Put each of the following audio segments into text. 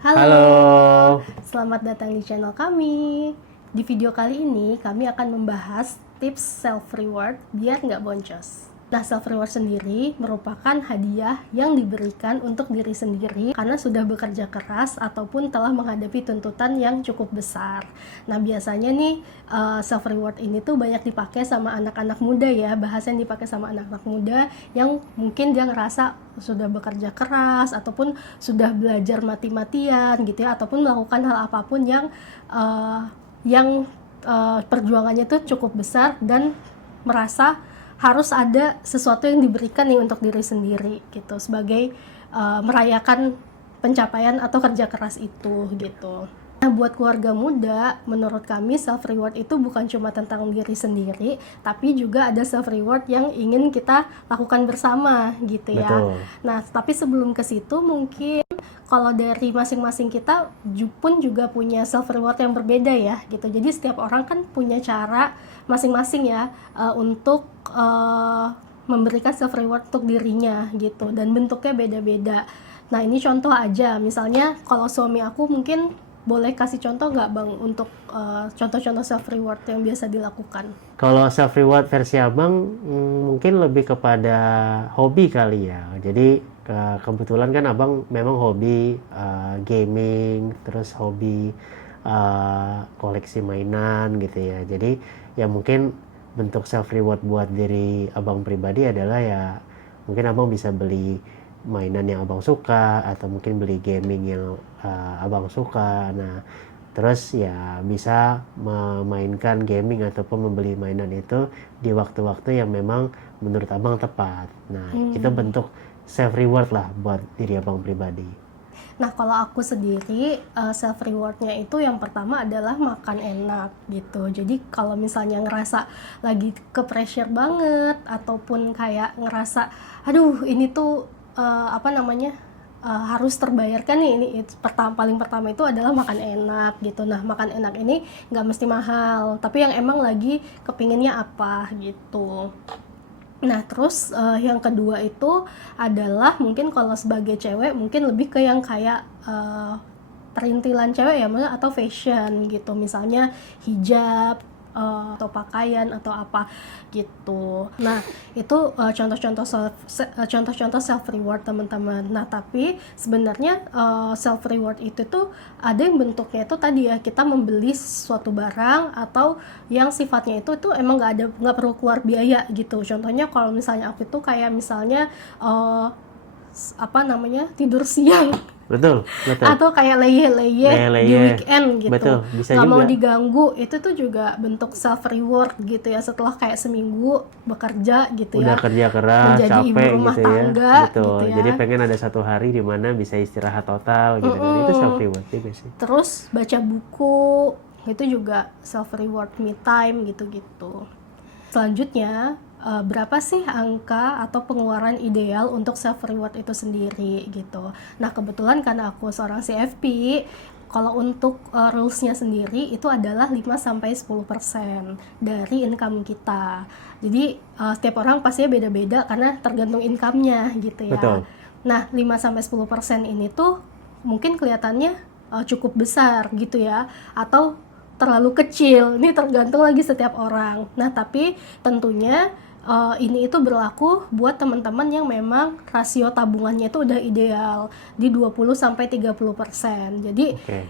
Halo, Halo. selamat datang di channel kami. Di video kali ini, kami akan membahas tips self-reward biar nggak boncos. Nah, self-reward sendiri merupakan hadiah yang diberikan untuk diri sendiri karena sudah bekerja keras ataupun telah menghadapi tuntutan yang cukup besar. Nah, biasanya nih, self-reward ini tuh banyak dipakai sama anak-anak muda ya, bahasa yang dipakai sama anak-anak muda yang mungkin dia ngerasa sudah bekerja keras ataupun sudah belajar mati-matian gitu ya, ataupun melakukan hal apapun yang perjuangannya tuh cukup besar dan merasa harus ada sesuatu yang diberikan nih untuk diri sendiri gitu sebagai merayakan pencapaian atau kerja keras itu gitu. Nah, buat keluarga muda, menurut kami self reward itu bukan cuma tentang diri sendiri, tapi juga ada self reward yang ingin kita lakukan bersama gitu ya. Betul. Nah, tapi sebelum ke situ mungkin kalau dari masing-masing kita pun juga punya self reward yang berbeda ya gitu. Jadi setiap orang kan punya cara masing-masing ya untuk memberikan self reward untuk dirinya gitu, dan bentuknya beda-beda. Nah, ini contoh aja, misalnya kalau suami aku mungkin boleh kasih contoh nggak Bang untuk contoh-contoh self reward yang biasa dilakukan? Kalau self reward versi Abang mungkin lebih kepada hobi kali ya. Jadi kebetulan kan Abang memang hobi gaming, terus hobi koleksi mainan gitu ya. Jadi ya mungkin bentuk self reward buat diri Abang pribadi adalah ya mungkin Abang bisa beli mainan yang Abang suka atau mungkin beli gaming yang Abang suka. Nah, terus ya bisa memainkan gaming ataupun membeli mainan itu di waktu-waktu yang memang menurut Abang tepat. Nah, itu bentuk self reward lah buat diri Abang pribadi. Nah, kalau aku sendiri self rewardnya itu yang pertama adalah makan enak gitu. Jadi kalau misalnya ngerasa lagi ke pressure banget ataupun kayak ngerasa aduh ini tuh harus terbayarkan nih, ini paling pertama itu adalah makan enak gitu. Nah, makan enak ini nggak mesti mahal, tapi yang emang lagi kepinginnya apa gitu. Nah, terus yang kedua itu adalah mungkin kalau sebagai cewek mungkin lebih ke yang kayak perintilan cewek ya, maksudnya atau fashion gitu, misalnya hijab atau pakaian atau apa gitu. Nah, itu contoh-contoh self reward teman-teman. Nah, tapi sebenarnya self reward itu tuh ada yang bentuknya itu tadi ya, kita membeli suatu barang atau yang sifatnya itu tuh emang nggak perlu keluar biaya gitu. Contohnya kalau misalnya aku itu kayak misalnya tidur siang Betul, betul. atau kayak leye-leye di Leye-leye. weekend gitu, Betul, bisa nggak mau juga. diganggu, itu tuh juga bentuk self reward gitu ya, setelah kayak seminggu bekerja gitu Udah ya, kerja keras, menjadi ibu capek rumah gitu ya. tangga Betul. gitu ya. Jadi pengen ada satu hari di mana bisa istirahat total gitu kan. Itu self reward juga sih. Terus baca buku itu juga self reward, me time gitu-gitu. Selanjutnya, berapa sih angka atau pengeluaran ideal untuk self reward itu sendiri gitu. Nah, kebetulan karena aku seorang CFP, kalau untuk rules-nya sendiri itu adalah 5-10% dari income kita. Jadi setiap orang pastinya beda-beda karena tergantung income-nya gitu ya. Betul. Nah, 5-10% ini tuh mungkin kelihatannya cukup besar gitu ya, atau terlalu kecil. Ini tergantung lagi setiap orang. Nah, tapi tentunya ini itu berlaku buat teman-teman yang memang rasio tabungannya itu udah ideal di 20-30%. Jadi Oke.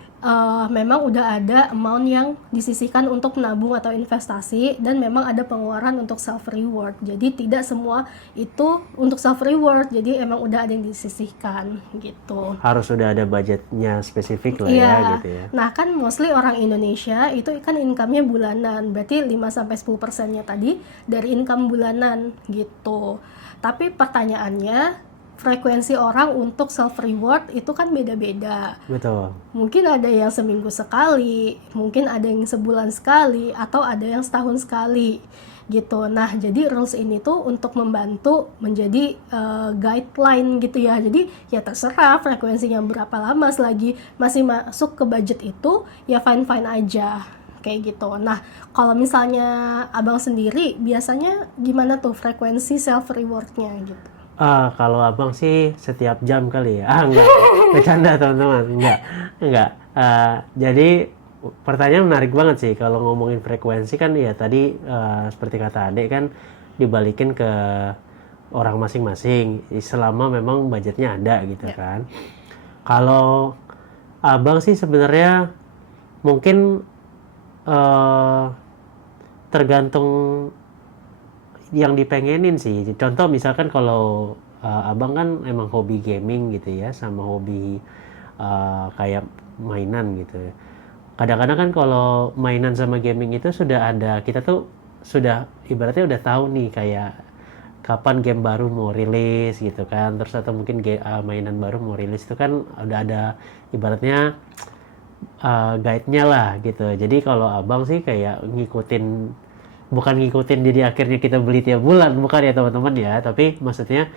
memang udah ada amount yang disisihkan untuk menabung atau investasi, dan memang ada pengeluaran untuk self reward. Jadi tidak semua itu untuk self reward. Jadi emang udah ada yang disisihkan gitu. Harus sudah ada budgetnya spesifik lah Iya. ya gitu ya. Nah, kan mostly orang Indonesia itu kan income-nya bulanan. Berarti 5-10%-nya tadi dari income bulanan gitu. Tapi pertanyaannya, frekuensi orang untuk self reward itu kan beda-beda. Betul. Mungkin ada yang seminggu sekali, mungkin ada yang sebulan sekali, atau ada yang setahun sekali gitu. Nah, jadi rules ini tuh untuk membantu menjadi guideline gitu ya. Jadi ya terserah frekuensinya berapa lama, selagi masih masuk ke budget itu ya fine-fine aja kayak gitu. Nah, kalau misalnya Abang sendiri biasanya gimana tuh frekuensi self rewardnya gitu? Kalau abang sih setiap jam kali ya. Enggak, bercanda teman-teman. Enggak. Jadi pertanyaan menarik banget sih kalau ngomongin frekuensi kan ya tadi seperti kata Adek kan dibalikin ke orang masing-masing selama memang budgetnya ada gitu kan. Kalau abang sih sebenarnya mungkin tergantung yang dipengenin sih. Contoh misalkan kalau abang kan emang hobi gaming gitu ya, sama hobi kayak mainan gitu. Kadang-kadang kan kalau mainan sama gaming itu sudah ada, kita tuh sudah ibaratnya udah tahu nih kayak kapan game baru mau rilis gitu kan. Terus atau mungkin mainan baru mau rilis itu kan udah ada ibaratnya guide-nya lah gitu. Jadi kalau abang sih kayak bukan ngikutin jadi akhirnya kita beli tiap bulan, bukan ya teman-teman ya, tapi maksudnya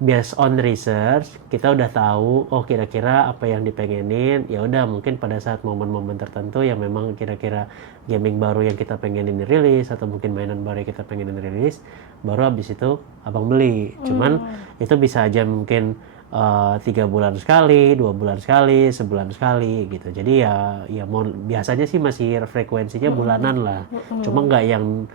based on research kita udah tahu oh kira-kira apa yang dipengenin, ya udah mungkin pada saat momen-momen tertentu yang memang kira-kira gaming baru yang kita pengenin rilis atau mungkin mainan baru yang kita pengenin rilis, baru habis itu abang beli. Cuman itu bisa aja mungkin 3 bulan sekali, 2 bulan sekali, sebulan sekali gitu. Jadi ya biasanya sih masih frekuensinya bulanan lah. Cuma nggak yang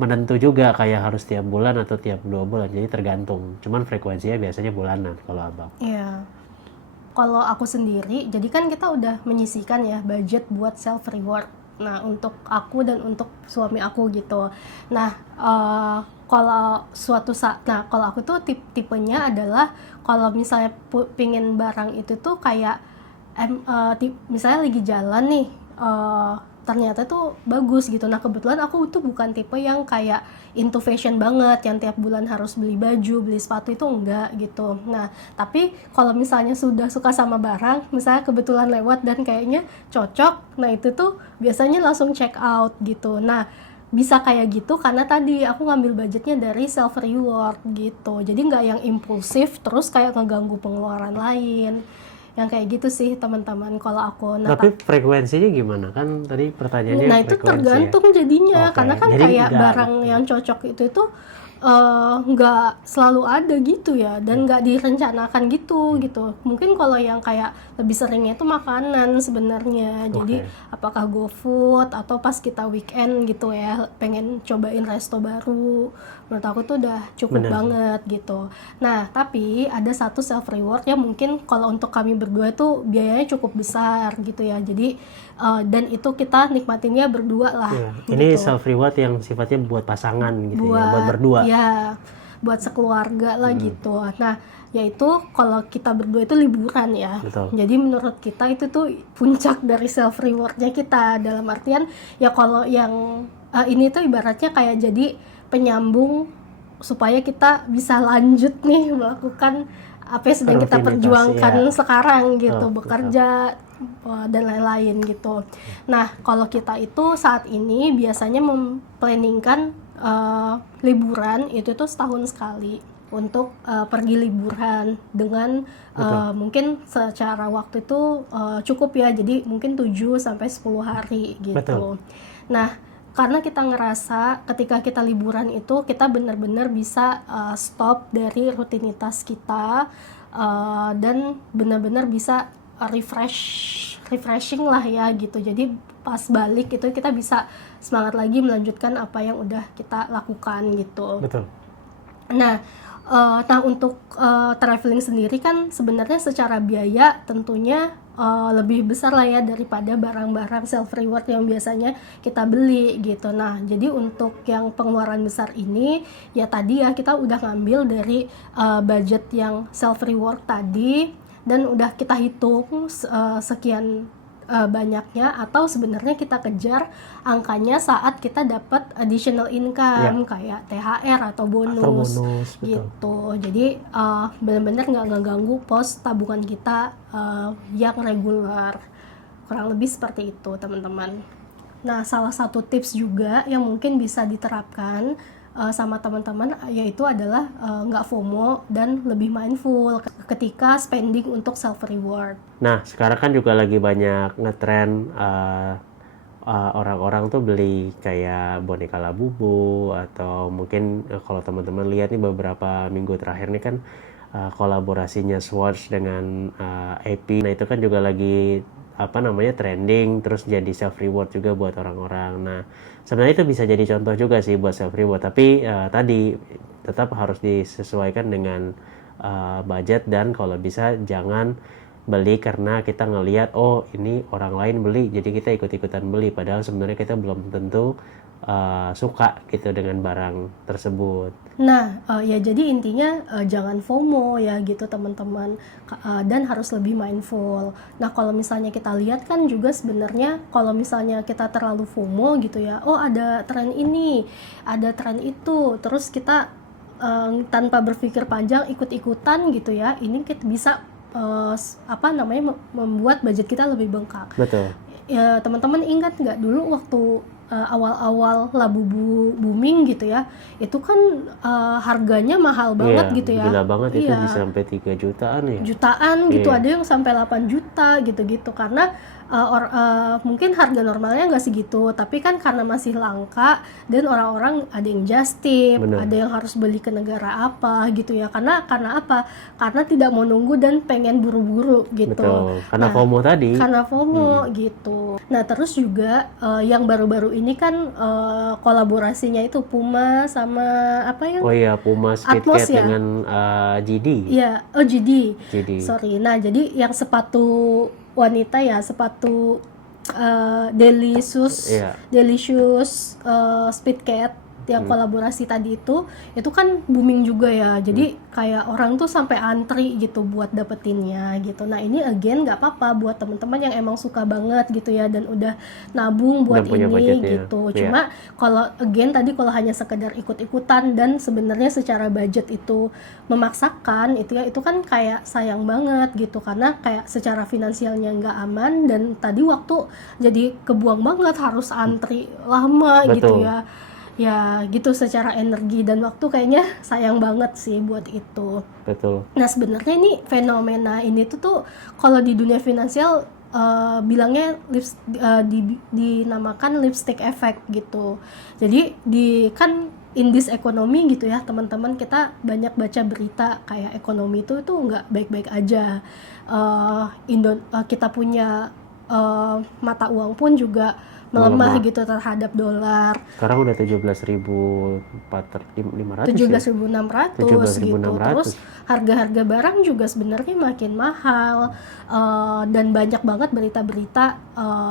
menentu juga kayak harus tiap bulan atau tiap 2 bulan. Jadi tergantung. Cuman frekuensinya biasanya bulanan kalau abang. Iya. Kalau aku sendiri, jadi kan kita udah menyisihkan ya budget buat self reward. Nah, untuk aku dan untuk suami aku gitu. Nah, kalau kalau aku tuh tipenya adalah kalau misalnya pingin barang itu tuh kayak misalnya lagi jalan nih, ternyata tuh bagus gitu. Nah, kebetulan aku tuh bukan tipe yang kayak into fashion banget, yang tiap bulan harus beli baju, beli sepatu, itu enggak gitu. Nah, tapi kalau misalnya sudah suka sama barang, misalnya kebetulan lewat dan kayaknya cocok, nah itu tuh biasanya langsung check out gitu. Nah, bisa kayak gitu karena tadi aku ngambil budgetnya dari self reward gitu. Jadi nggak yang impulsif terus kayak ngeganggu pengeluaran lain. Yang kayak gitu sih teman-teman kalau aku. Nah, tapi frekuensinya gimana? Kan tadi pertanyaannya nah itu frekuensi tergantung ya? jadinya. Oke, Karena kan jadi kayak nggak barang gitu. yang cocok itu nggak selalu ada gitu ya, dan nggak direncanakan gitu. Mungkin kalau yang kayak lebih seringnya itu makanan sebenarnya. Jadi apakah GoFood atau pas kita weekend gitu ya pengen cobain resto baru, menurut aku tuh udah cukup Bener sih. banget gitu. Nah, tapi ada satu self reward yang mungkin kalau untuk kami berdua tuh biayanya cukup besar gitu ya. Jadi dan itu kita nikmatinnya berdua lah. Iya. Gitu. Ini self reward yang sifatnya buat pasangan gitu ya, buat berdua. Ya, buat sekeluarga lah gitu. Nah, yaitu kalau kita berdua itu liburan ya. Betul. Jadi menurut kita itu tuh puncak dari self rewardnya kita, dalam artian ya kalau yang ini tuh ibaratnya kayak jadi penyambung supaya kita bisa lanjut nih melakukan apa yang sedang kita Rutinitas, perjuangkan iya. sekarang gitu, Oh, bekerja dan lain-lain gitu. Nah, kalau kita itu saat ini biasanya memplanningkan liburan itu tuh setahun sekali untuk pergi liburan dengan mungkin secara waktu itu cukup ya, jadi mungkin 7 sampai 10 hari gitu. Betul. Nah, karena kita ngerasa ketika kita liburan itu kita benar-benar bisa stop dari rutinitas kita dan benar-benar bisa refreshing lah ya gitu. Jadi pas balik itu kita bisa semangat lagi melanjutkan apa yang udah kita lakukan gitu. Betul. Nah, untuk traveling sendiri kan sebenarnya secara biaya tentunya lebih besar lah ya daripada barang-barang self reward yang biasanya kita beli gitu. Nah, jadi untuk yang pengeluaran besar ini ya tadi ya kita udah ngambil dari budget yang self reward tadi dan udah kita hitung sekian banyaknya, atau sebenarnya kita kejar angkanya saat kita dapat additional income kayak THR atau bonus, gitu. Jadi benar-benar nggak ngeganggu pos tabungan kita yang reguler. Kurang lebih seperti itu teman-teman. Nah, salah satu tips juga yang mungkin bisa diterapkan sama teman-teman yaitu adalah nggak FOMO dan lebih mindful ketika spending untuk self reward. Nah, sekarang kan juga lagi banyak ngetren orang-orang tuh beli kayak boneka Labubu, atau mungkin kalau teman-teman lihat nih beberapa minggu terakhir nih kan kolaborasinya Swatch dengan AP. Nah itu kan juga lagi trending, terus jadi self reward juga buat orang-orang. Nah sebenarnya itu bisa jadi contoh juga sih buat self reward, tapi tadi tetap harus disesuaikan dengan budget, dan kalau bisa jangan beli karena kita ngelihat oh ini orang lain beli jadi kita ikut-ikutan beli, padahal sebenarnya kita belum tentu suka gitu dengan barang tersebut. Nah, ya jadi intinya jangan FOMO ya gitu teman-teman. Dan harus lebih mindful. Nah, kalau misalnya kita lihat kan juga sebenarnya kalau misalnya kita terlalu FOMO gitu ya, oh ada tren ini, ada tren itu, terus kita tanpa berpikir panjang ikut-ikutan gitu ya, ini kita bisa membuat budget kita lebih bengkak. Betul. Ya, teman-teman ingat nggak dulu waktu awal-awal Labubu booming gitu ya, itu kan harganya mahal banget gitu ya. Gila banget itu, Iya, bisa sampai 3 jutaan ya. jutaan gitu, Iya. ada yang sampai 8 juta gitu-gitu karena mungkin harga normalnya nggak segitu, tapi kan karena masih langka dan orang-orang ada yang just tip, Benar. ada yang harus beli ke negara apa gitu ya, karena apa? Karena tidak mau nunggu dan pengen buru-buru gitu. Betul. Karena Nah, FOMO tadi. karena FOMO gitu. Nah terus juga yang baru-baru ini kan kolaborasinya itu Puma sama apa yang Oh iya, Puma Atmos Speedcat ya? dengan GD. ya GD. GD. Sorry. Nah jadi yang sepatu wanita ya, sepatu Delicious Iya. Delicious Speedcat yang kolaborasi tadi itu kan booming juga ya, jadi kayak orang tuh sampai antri gitu buat dapetinnya gitu. Nah ini again nggak apa-apa buat teman-teman yang emang suka banget gitu ya dan udah nabung buat Dan punya ini budgetnya, gitu. iya. Cuma kalau again tadi kalau hanya sekedar ikut-ikutan dan sebenarnya secara budget itu memaksakan itu ya, itu kan kayak sayang banget gitu, karena kayak secara finansialnya nggak aman dan tadi waktu jadi kebuang banget, harus antri lama gitu Betul. ya gitu, secara energi dan waktu kayaknya sayang banget sih buat itu. Betul. Nah sebenarnya ini fenomena ini tuh kalau di dunia finansial bilangnya dinamakan lipstick effect gitu. Jadi kan in this economy gitu ya teman-teman, kita banyak baca berita kayak ekonomi itu nggak baik-baik aja. Kita punya mata uang pun juga melemah gitu terhadap dolar. Sekarang udah 17.500 17.600 gitu. 17.600. Terus harga-harga barang juga sebenarnya makin mahal, dan banyak banget berita-berita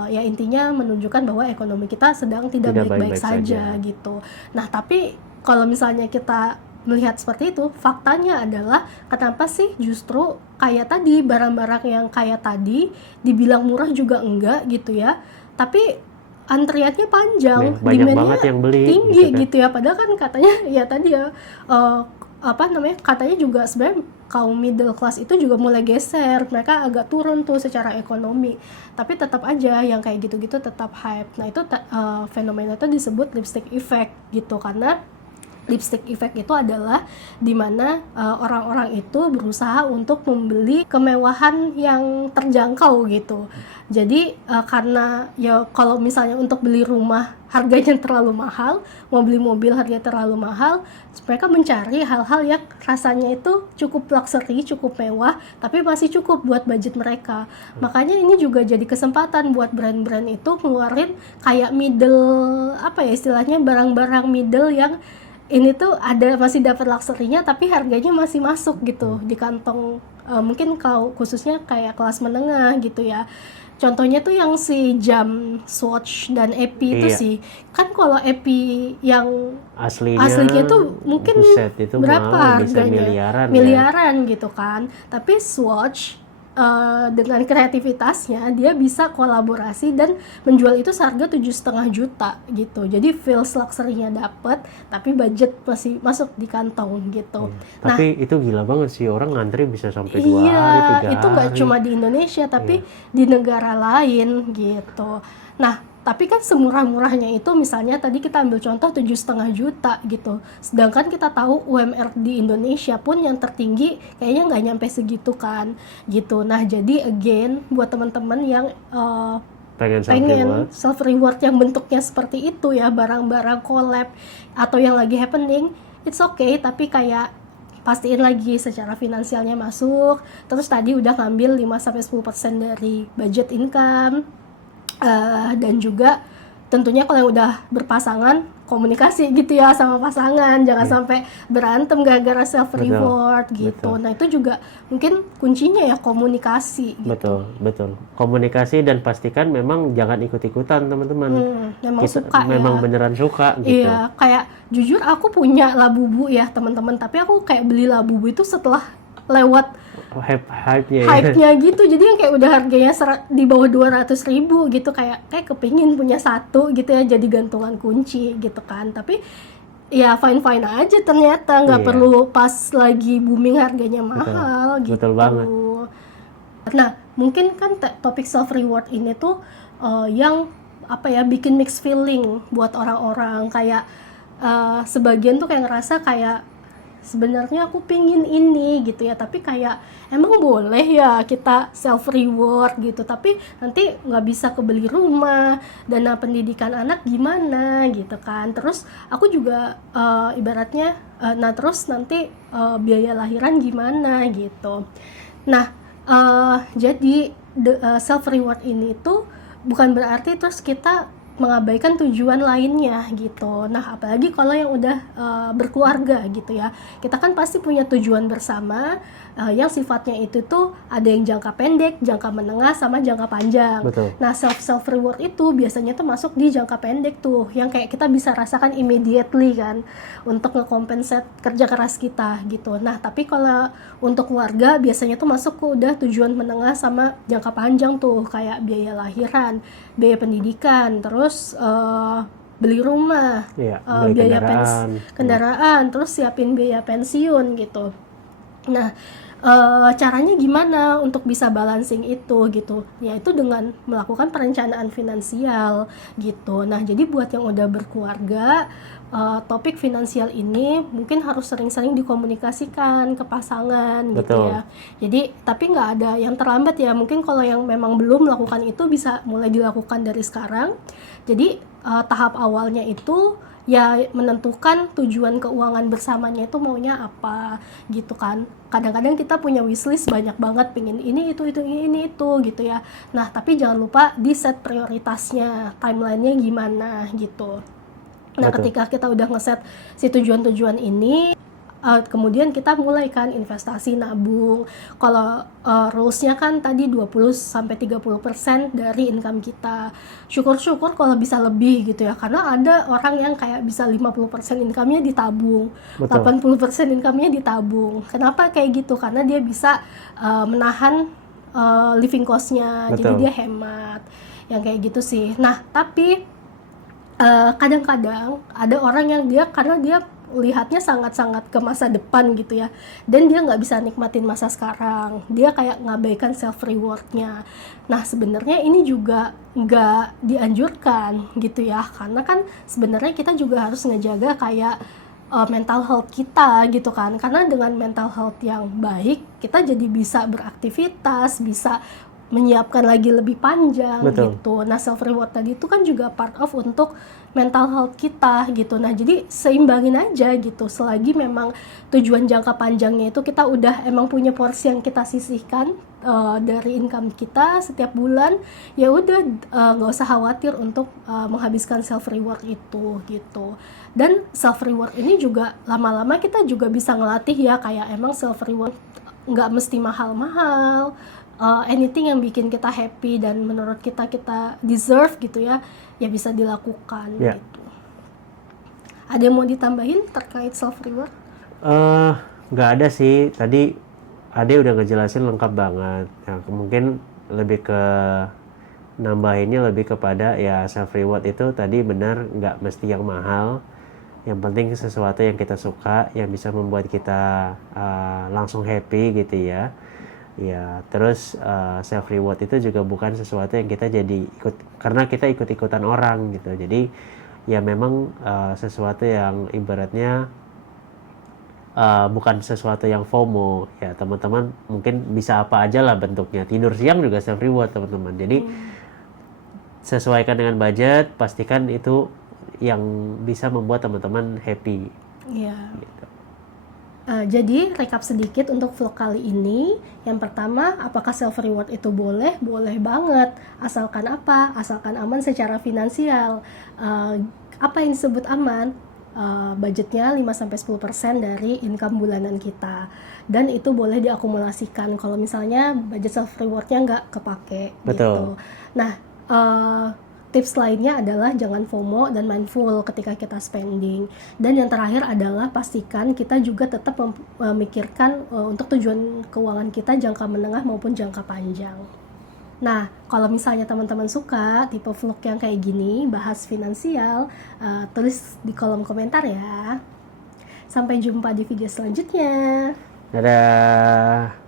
ya intinya menunjukkan bahwa ekonomi kita sedang tidak baik-baik saja gitu. Nah tapi kalau misalnya kita melihat seperti itu, faktanya adalah kenapa sih justru kayak tadi barang-barang yang kayak tadi dibilang murah juga enggak gitu ya, tapi antriannya panjang, Banyak demand-nya banget yang beli tinggi kan. gitu ya. Padahal kan katanya ya tadi ya katanya juga sebenarnya kaum middle class itu juga mulai geser, mereka agak turun tuh secara ekonomi, tapi tetap aja yang kayak gitu-gitu tetap hype. Nah itu fenomena itu disebut lipstick effect gitu, karena lipstick effect itu adalah dimana orang-orang itu berusaha untuk membeli kemewahan yang terjangkau gitu. Jadi karena ya kalau misalnya untuk beli rumah harganya terlalu mahal, mau beli mobil harganya terlalu mahal, mereka mencari hal-hal yang rasanya itu cukup luxury, cukup mewah, tapi masih cukup buat budget mereka. Makanya ini juga jadi kesempatan buat brand-brand itu ngeluarin kayak middle, apa ya istilahnya, barang-barang middle yang ini tuh masih dapat luxury-nya tapi harganya masih masuk gitu di kantong, mungkin kalau khususnya kayak kelas menengah gitu ya. Contohnya tuh yang si jam Swatch dan AP itu Iya. sih. Kan kalau AP yang Aslinya tuh mungkin buset, itu berapa malah bisa harganya? miliaran ya. Miliaran gitu kan. Tapi Swatch dengan kreativitasnya dia bisa kolaborasi dan menjual itu seharga 7,5 juta gitu. Jadi feels luxury-nya dapet tapi budget masih masuk di kantong gitu. Nah, Tapi itu gila banget sih, orang ngantri bisa sampai 2 hari, 3 itu nggak hari. cuma di Indonesia tapi di negara lain gitu. Nah, tapi kan semurah-murahnya itu misalnya tadi kita ambil contoh 7,5 juta gitu. Sedangkan kita tahu UMR di Indonesia pun yang tertinggi kayaknya nggak nyampe segitu kan gitu. Nah, jadi again buat teman-teman yang pengen self pengen reward. self reward yang bentuknya seperti itu ya, barang-barang collab atau yang lagi happening, it's okay, tapi kayak pastiin lagi secara finansialnya masuk, terus tadi udah ngambil 5-10% dari budget income. Dan juga tentunya kalau yang udah berpasangan, komunikasi gitu ya sama pasangan, jangan sampai berantem gara-gara self reward gitu. betul. Nah itu juga mungkin kuncinya ya, komunikasi gitu. Betul. Komunikasi, dan pastikan memang jangan ikut-ikutan teman-teman. Memang Kita suka memang ya. beneran suka gitu. Iya, kayak jujur aku punya Labubu ya teman-teman, tapi aku kayak beli Labubu itu setelah lewat Hype-nya ya. hype-nya gitu, jadi yang kayak udah harganya di bawah 200.000 gitu, kayak kepingin punya satu gitu ya, jadi gantungan kunci gitu kan. Tapi ya fine-fine aja ternyata, nggak Iya. perlu pas lagi booming harganya mahal gitu. Betul banget. Nah mungkin kan topik self reward ini tuh yang apa ya, bikin mixed feeling buat orang-orang, kayak sebagian tuh kayak ngerasa kayak sebenarnya aku pingin ini gitu ya, tapi kayak emang boleh ya kita self reward gitu, tapi nanti nggak bisa kebeli rumah, dana pendidikan anak gimana gitu kan. Terus aku juga ibaratnya nah terus nanti biaya lahiran gimana gitu. Nah jadi self reward ini tuh bukan berarti terus kita mengabaikan tujuan lainnya gitu. Nah, apalagi kalau yang udah berkeluarga gitu ya. Kita kan pasti punya tujuan bersama yang sifatnya itu tuh ada yang jangka pendek, jangka menengah, sama jangka panjang. Betul. Nah, self reward itu biasanya tuh masuk di jangka pendek tuh, yang kayak kita bisa rasakan immediately kan, untuk ngekompensate kerja keras kita gitu. Nah, tapi kalau untuk keluarga biasanya tuh masuk ke udah tujuan menengah sama jangka panjang tuh, kayak biaya lahiran, biaya pendidikan, terus beli rumah, Iya, beli biaya kendaraan, terus siapin biaya pensiun gitu. Nah, caranya gimana untuk bisa balancing itu gitu? Yaitu dengan melakukan perencanaan finansial gitu. Nah, jadi buat yang udah berkeluarga, topik finansial ini mungkin harus sering-sering dikomunikasikan ke pasangan gitu Betul. ya. Jadi, tapi nggak ada yang terlambat ya. Mungkin kalau yang memang belum melakukan itu bisa mulai dilakukan dari sekarang. Jadi, tahap awalnya itu ya menentukan tujuan keuangan bersamanya itu maunya apa gitu kan. Kadang-kadang kita punya wishlist banyak banget, pingin ini itu gitu ya. Nah, tapi jangan lupa di set prioritasnya, timelinenya gimana gitu. Nah, Betul. ketika kita udah ngeset si tujuan-tujuan ini, kemudian kita mulai kan investasi, nabung. Kalau rules-nya kan tadi 20-30% dari income kita. Syukur-syukur kalau bisa lebih gitu ya, karena ada orang yang kayak bisa 50% income-nya ditabung, Betul. 80% income-nya ditabung. Kenapa kayak gitu? Karena dia bisa menahan living cost-nya, jadi Betul. dia hemat. Yang kayak gitu sih. Nah, tapi kadang-kadang ada orang yang karena dia lihatnya sangat-sangat ke masa depan gitu ya, dan dia nggak bisa nikmatin masa sekarang, dia kayak ngabaikan self rewardnya. Nah, sebenarnya ini juga nggak dianjurkan gitu ya, karena kan sebenarnya kita juga harus ngejaga kayak mental health kita gitu kan, karena dengan mental health yang baik kita jadi bisa beraktivitas, bisa menyiapkan lagi lebih panjang. Betul. Gitu. Nah, self reward tadi itu kan juga part of untuk mental health kita gitu. Nah, jadi seimbangin aja gitu. Selagi memang tujuan jangka panjangnya itu kita udah emang punya porsi yang kita sisihkan dari income kita setiap bulan, ya udah nggak usah khawatir untuk menghabiskan self reward itu gitu. Dan self reward ini juga lama-lama kita juga bisa ngelatih ya, kayak emang self reward nggak mesti mahal-mahal. Anything yang bikin kita happy dan menurut kita deserve gitu ya bisa dilakukan. Ya. Gitu. Ada yang mau ditambahin terkait self reward? Nggak ada sih, tadi Ade udah ngejelasin lengkap banget. Nah, mungkin lebih ke nambahinnya lebih kepada ya self reward itu tadi benar, nggak mesti yang mahal. Yang penting sesuatu yang kita suka, yang bisa membuat kita langsung happy gitu ya. Ya, terus self reward itu juga bukan sesuatu yang kita jadi ikut karena kita ikut-ikutan orang gitu. Jadi ya memang sesuatu yang ibaratnya bukan sesuatu yang FOMO ya teman-teman. Mungkin bisa apa aja lah bentuknya. Tidur siang juga self reward teman-teman. Jadi sesuaikan dengan budget, pastikan itu yang bisa membuat teman-teman happy. Iya. Gitu. Jadi recap sedikit untuk vlog kali ini. Yang pertama, apakah self reward itu boleh? Boleh banget. Asalkan apa? Asalkan aman secara finansial. Apa yang disebut aman? Budgetnya 5-10% dari income bulanan kita, dan itu boleh diakumulasikan kalau misalnya budget self rewardnya nggak kepake. Betul. Gitu. Nah, tips lainnya adalah jangan FOMO dan mindful ketika kita spending. Dan yang terakhir adalah pastikan kita juga tetap memikirkan untuk tujuan keuangan kita jangka menengah maupun jangka panjang. Nah, kalau misalnya teman-teman suka tipe vlog yang kayak gini, bahas finansial, tulis di kolom komentar ya. Sampai jumpa di video selanjutnya. Dadah.